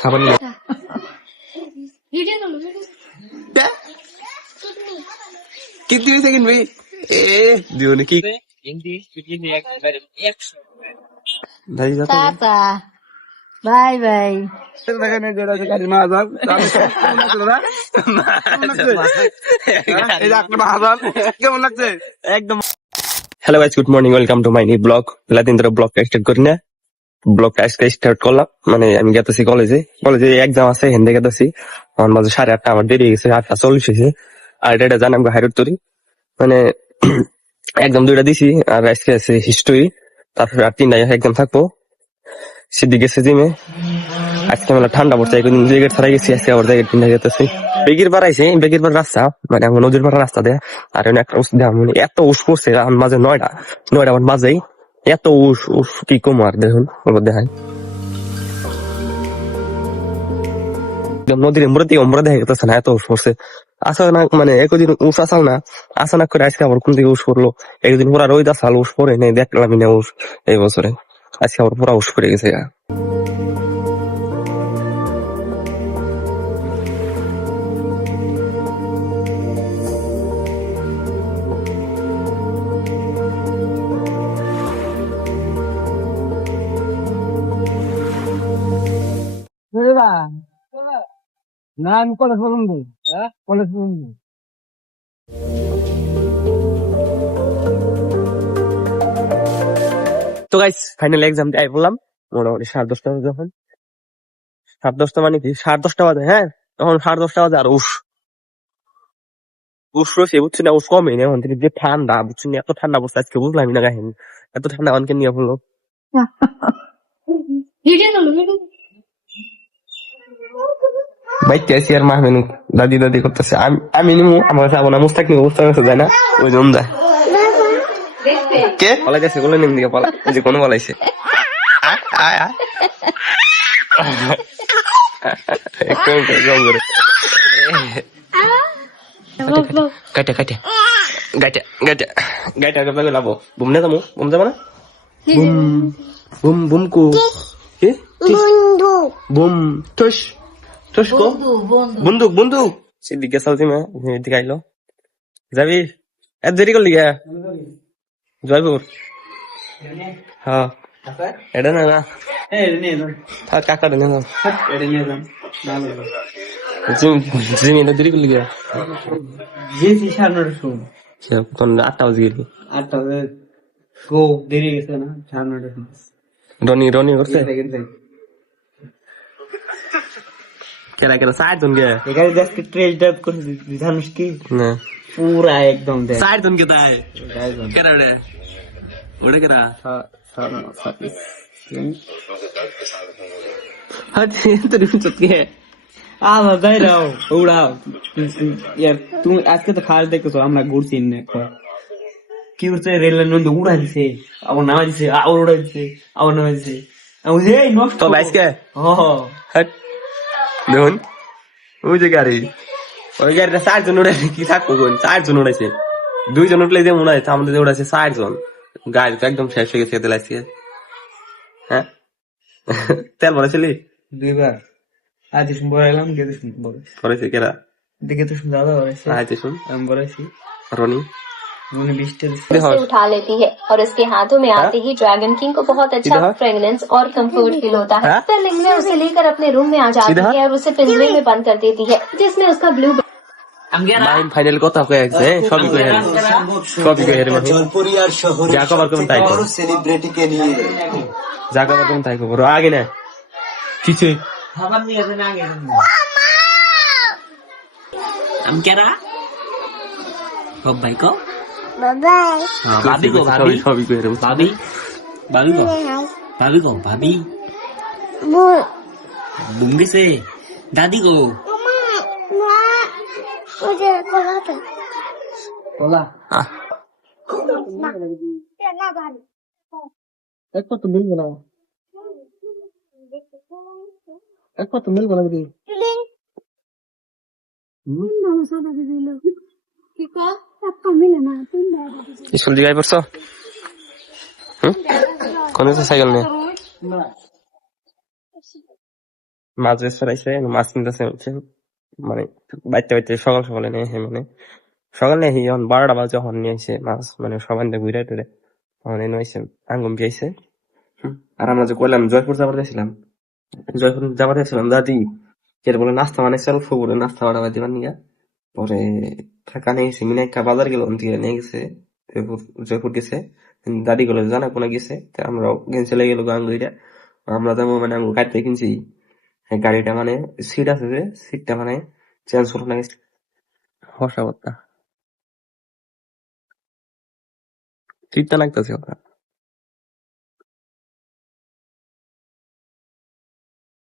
খাবার নিয়ে ভিডিও করল ভিডিও কি দিবি সেকেন্ড ভাই এ দিও নাকি English begini একবারে একশো ভাই যা টাটা বাই বাই দেখেন এই যে এটা হচ্ছে গাড়ির মাহাজান এই যে আপনার মাহাজান কেমন লাগছে একদম hello guys good morning welcome to my new vlog Laden ধরে ব্লগ স্টার্ট করি না ব্লগটা আজকে স্টার্ট করলাম। মানে আমি গেতেছি কলেজে কলেজে এক্সাম আছে হিন্দি গেতেছি। আমার মাঝে সাড়ে আটটা, আমার দেরি গেছে, আটটা চল্লিশ হয়েছে। আর এটা তরি। মানে এক্সাম দুইটা দিছি, আর আজকে আছে হিস্টোরি তারপরে আর তিনটা এক্সাম থাকব। সিদ্ধি গেছে জিমে আজকে মেলা ঠান্ডা পড়ছে গেছি, আজকে আবার জায়গায় তিনটা যেতেছি বেগির বার আইছে, বেগির রাস্তা। মানে আমার নদীর পাড়া রাস্তা দেয়। আর একটা উস দেয় মানে এত উস পড়ছে আমার মাঝে নয়টা। নয়টা আমার মাঝেই এত উস উস কি কম আর দেখুন দেখায়। নদীর এমরা অমরা দেখা গেছে না এত উস পড়ছে আসা না মানে একদিন উস আসাল না আসা না করে আজকে আবার কোন দিকে উস পড়ল একদিন পুরা রোদ আসাল, উস পরে নেই দেখলাম না উস, এই বছরে। আজকে আবার পুরা উস পড়ে গেছে না আমি কলেজ পছন্দ কলেজ পছন্দ তো গাইস ফাইনাল এক্সাম দিয়ে বললাম। মোটামুটি সাড়ে দশটা বাজে যখন সাড়ে দশটা মানে কি? সাড়ে দশটা বাজে হ্যাঁ? তখন সাড়ে দশটা বাজে আর উস। উস রয়েছে বুঝছি না উস কমে না এখন। যে ঠান্ডা বুঝছি না এত ঠান্ডা বসে আজকে বুঝলাম না কাহিনী এত ঠান্ডা অনকে নিয়ে বলল ভিডিও বাইতে আছি আর মাহমেন দাদি দাদি করতেছে। আমি আমি নিমু আমার কাছে আবো না মুস্তাক নিবো মুস্তাক কাছে যায় না? ওই জন যায় কে? পলাই গেছে বলে নিম দিকে পলা। ওই যে কোনো পলাইছে। কাটে কাটে গাইটা গাইটা গাইটা গাইটা গাইটা লাবো বুম নে যাব বুম যাব না? বুম বুম বুম কো। কি? বুম। তুস তুস কো বন্দুক বন্দুক সেদিকে তুমি এদিকে আইলো যাবি এত দেরি করলি গা জয়পুর হ্যাঁ এটা না না থাক কাকা নিয়ে যাও জিম জিম এটা দেরি করলি গা সে তখন আটটা বাজে গেলি আটটা বাজে গো দেরি গেছে না সময় রনি রনি করছে কেরা কেরা চার জন গে এখানে আজকে ট্রেস ড্রাইভ করে জানিস কি না পুরা একদম দেখ চার জন কে তাই কেরা ওটা ওটা কেরা আচ্ছা তোর চটকে আবার যাই রাও উড়াও ইয়ার তুমি আজকে তো খাস দেখতেছো আমরা ঘুরছি না কি করছে রেলের নন্দী উড়া দিছে আবার নামা দিছে আবার উড়া দিছে আবার নামা দিছে আমি বলছি, এই নষ্ট তো বাইসকে হ হাট দেখুন। ওই যে গাড়ি। ওই গাড়িটা চারজন উড়াইছে কি থাকব কোন চারজন উড়াইছে। দুইজন উঠলে যে মনে হয় আমাদের যে উড়াইছে চারজন। গাড়ি তো একদম শেষ হয়ে গেছে তেল আজকে হ্যাঁ? তেল ভরেছিলি? দুইবার। আজ এলাম গেতে ভরেছে। কেরা? দেখে তো শুন দাদা আইতে শুন আমি বলেছি রনি? মনে বৃষ্টি দেখো से उठा लेती है और इसके हाथों में आते ही ड्रैगन किंग को बहुत अच्छा सीधा? फ्रेगनेंस और कंफर्ट फील होता है हाँ? फिर लिंगवे उसे लेकर अपने रूम में आ जाती सीधा? है और उसे पिंजरे में बंद कर देती है जिसमें उसका ब्लू মাইন ফাইনাল কথা কয়ে গেছে সবই কয়ে হেরে সবই কয়ে হেরে মাহি জলপরিয়ার শহরে যা কবার করুন তাই বড় করো সেলিব্রিটিকে নিয়ে যা কবার তুমি তাই করো আগে না কিছু খাবার নিয়ে আসেন আগে আমি কেরা ভাই কো ভাবি গো ভাবি ভাবি ভাবি গো ভাবি গো ভাবি বুম গেছে দাদি গো বলা আহ এক কত মিলবে না কত মিলবে না দিদি স্কুল দিকে পড়ছো? কোন সাইকেল নিয়ে? মাছ বেশ মাছ মানে বাইতে বাইতে সকাল সকালে নিয়ে মানে সকালে যখন বারোটা বাজে যখন নিয়ে আসে মাছ মানে সবাই ঘুরে টুরে। তখন এনে আইসে, আঙ্গুম পিয়াইছে আর আমরা যে কইলাম জয়পুর যাবার দিয়েছিলাম জয়পুর যাবার দিয়েছিলাম দাদি, কে বলে, নাস্তা মানে চল নাস্তা বাড়া নিয়ে পরে টাকা নিয়ে গেছে মিনাইকা বাজার গেল ওখান থেকে নিয়ে গেছে জয়পুর জয়পুর গেছে দাদি গুলো জানা কোনে গেছে তা আমরাও গেছে লেগে গেল আঙ্গুইরা আমরা তো মানে আঙ্গুর কাটতে কিনছি। গাড়িটা মানে সিট আছে যে সিটটা মানে চেঞ্জ করে না গেছে হসা কথা সিটটা লাগতেছে ওটা।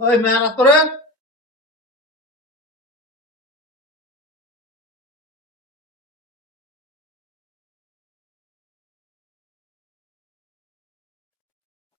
ওই মেহনত করে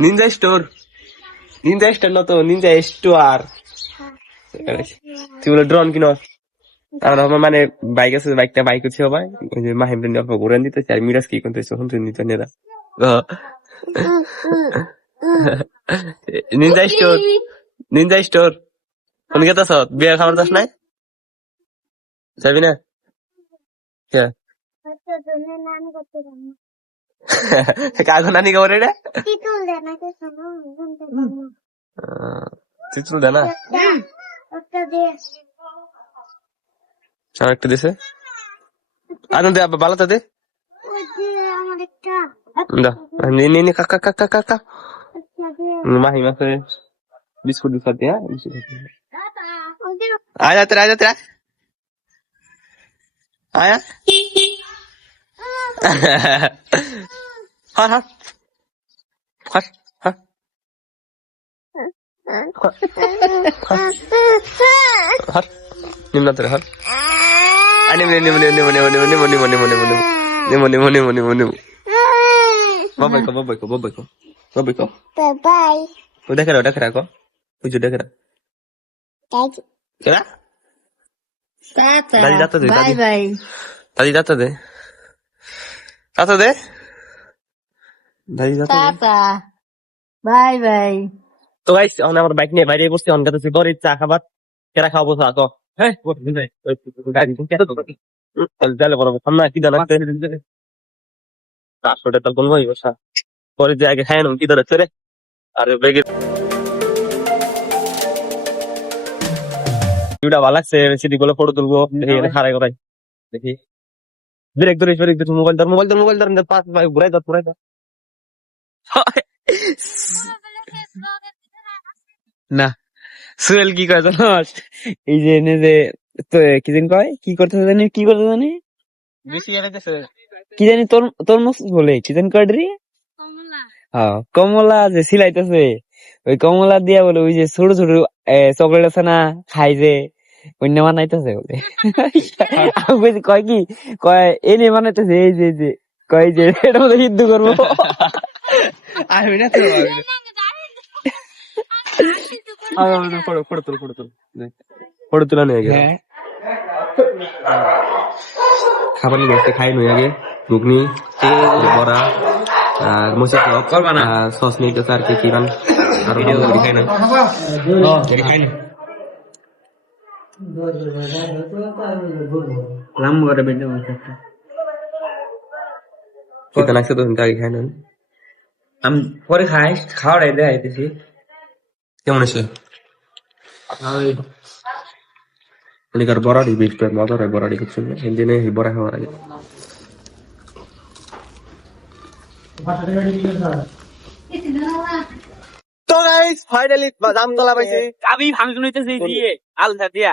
নিনজা স্টোর নিনজা স্টোর না তো নিনজা স্টোর তুই বলে ড্রোন কিনো। আর আমার মানে বাইক আছে বাইকটা বাইক হচ্ছে ভাই ওই যে মাহিম রেন অল্প ঘুরে দিতে আর মিরাজ কি করতে শুন তুই নিতে নেরা নিনজা স্টোর নিনজা স্টোর কোন গেতা সত বিয়ার খাবার দাস নাই? যাবি না? কে? কত দিনে নাম করতে জানো Kagak nanya kau ini? Titulah, maksud saya mau ngomong denganmu. Hmm. Titulah, na? Ya. Oke deh. Coba kita deh. Aduh deh, apa balita deh? Aku lihat. Nda. Nih, nih, kak, kak, kak, kak, kak. Nih, masih, masih. Di sana, ya. Papa, ojo. Aja, tera, tera. Aya. Har Har Har Har নিম্ন তেরা হর আনি মনে নিমো নিমো নিমো নিমো নিমো নিমো নিমো নিমো নিমো নিমো নিমো নিমো নিমো বাবাই কো বাবাই কো বাবাই কো বাবাই কো by ও দেখে রাখো দেখে রাখো ওই যে দেখে রাখো বাই কেরা টাটা দে, টাটা বাই বাই। তো গাইস এখন আমার বাইক নিয়ে বাইরে বসছি অন কাছে ঘরে চা খাবার। কেরা খাওয়াবো চা তো হ্যাঁ সামনে কি দানা চারশো টাকা কোন ভাই বসা। পরে যে আগে খাই না কি দাঁড়াচ্ছে রে? আর বেগে ভিডিওটা ভালো লাগছে সেটি গুলো ফটো তুলবো খারাই করাই। দেখি। ব্রেক ধরে ব্রেক ধরে মোবাইল ধর মোবাইল ধর মোবাইল ধর পাঁচ ভাই ঘুরাই ধর ঘুরাই ধর। না সুয়েল কি কয় জানোস এই যে এনে যে তো কি জানি কয়? কি করতে জানি কি করতে জানি? কি জানি তোর তরমুজ বলে কি জানি কয় রে? হ্যাঁ কমলা যে সিলাইতেছে। ওই কমলা দিয়া বলে ওই যে ছোট ছোট চকলেট আছে না খাই যে। অন্য বানাইতেছে বলে। আমি বলছি, কয় কি? কয় এনে বানাইতেছে এই যে যে। কয় যে এটা মধ্যে সিদ্ধ করব। আমি না তো ফটো ফটো তুল ফটো তুল। ফটো তোলা নিয়ে গেল। খাবার নিয়ে গেছে খাই নই আগে। ঘুগনি বড়া আর চপ সস নিয়ে গেছে কি কি বান। আর খাই না। খাই না। লাম্বা করে বেঁধে বসে একটা। চিকেন আছে তো আগে খাই না আমি পরে খাই খাওয়াটাই দেখাইতেছি কেমন আছে এদিকার বড়াড়ি বিট পেট মজা হয় বড়াড়ি কিছু না হিন্দিনে এই বড়া খাওয়ার আগে তো গাইস ফাইনালি জামতলা পাইছি। আমি ফাংশন হইতেছে দিয়ে আলসা দিয়া।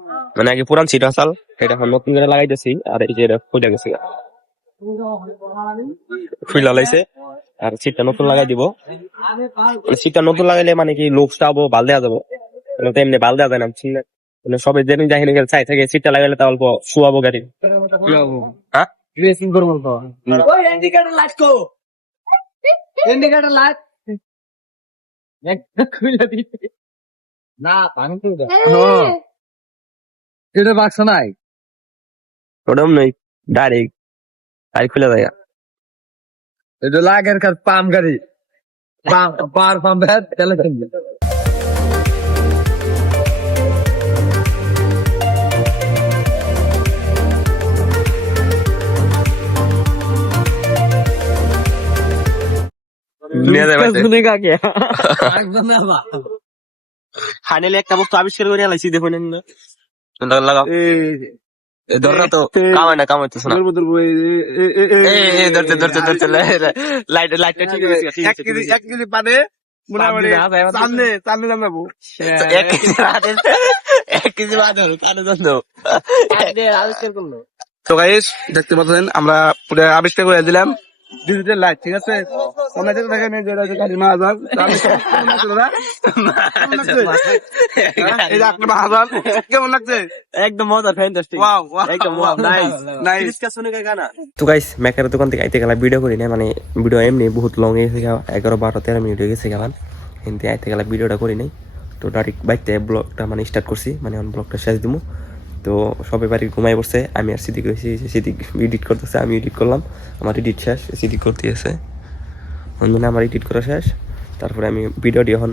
মানে আগে পুরান সিট আসাল এটা এখন নতুন করে লাগাইতেছি আর এই যে এটা খুলে গেছে খুলে লাইছে আর সিটটা নতুন লাগাই দিব। মানে সিটটা নতুন লাগাইলে মানে কি লোক যাব বাল দেওয়া যাব। মানে তো এমনি বাল দেওয়া যায় না বুঝছেন না? মানে সবাই যেদিন যাই গেলে চাই থাকে সিটটা লাগাইলে তা অল্প শুয়াবো গাড়ি। হ্যাঁ? ড্রেসিং করব তো। ইন্ডিকেটর লাইট কো। ইন্ডিকেটর লাইট খুলে দিতে না এটা বাক্স নাই? ওরম নেই ডাইরেক্ট গাড়ি খুলে দেয়। এটা লাগের কাজ পাম গাড়ি। পাম পার পাম ব্যাট তেলে কিনবে হানেলে একটা বস্তু আবিষ্কার করে আলাইছি দেখুন না। লাগাও তো কামাই না কামাইতেছ না এ এ ধরতে ধরতে ধরতে লাইট লাইটটা ঠিক এক কেজি পানে মোটামুটি জানাব এক কেজি এক তো গাইস দেখতে পাচ্ছেন আমরা পুরো আবিষ্কার করে দিলাম। ডিজিটাল লাইট ঠিক আছে? যেটা দেখেন এই হচ্ছে গাড়ির মাহাজান আপনার মাহাজান কেমন লাগছে? একদম মজার ফ্যান্টাস্টিক ওয়াও একদম ওয়াও নাইস নাইস তো গাইস মেকার দোকান থেকে আইতে গেলা ভিডিও করি না মানে ভিডিও এমনি বহুত লং হয়ে গেছে এগারো বারো তেরো মিনিট হয়ে গেছে কিন্তু আইতে গেলা ভিডিওটা করি নাই। তো ডাইরেক্ট বাইতে ব্লগটা মানে স্টার্ট করছি মানে ব্লগটা শেষ দিমু। তো সবাই বাড়ি ঘুমাই পড়ছে, আমি আর সিদ্দিক হয়েছি সিদ্দিক এডিট করতেছে আমি এডিট করলাম, আমার এডিট শেষ, সিদ্দিক করতে আছে মানে আমার এডিট করা শেষ, তারপরে আমি ভিডিওটি এখন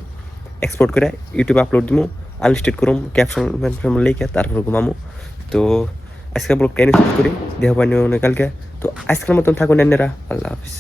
এক্সপোর্ট করে ইউটিউবে আপলোড দিমু আনলিস্টেড করুম ক্যাপশন লিখে তারপর ঘুমামো। তো ব্লগটা এনে শেষ করি, দেহ পানি কালকে। তো আজকের মতন থাকুন এনেরা, আল্লাহ হাফিজ।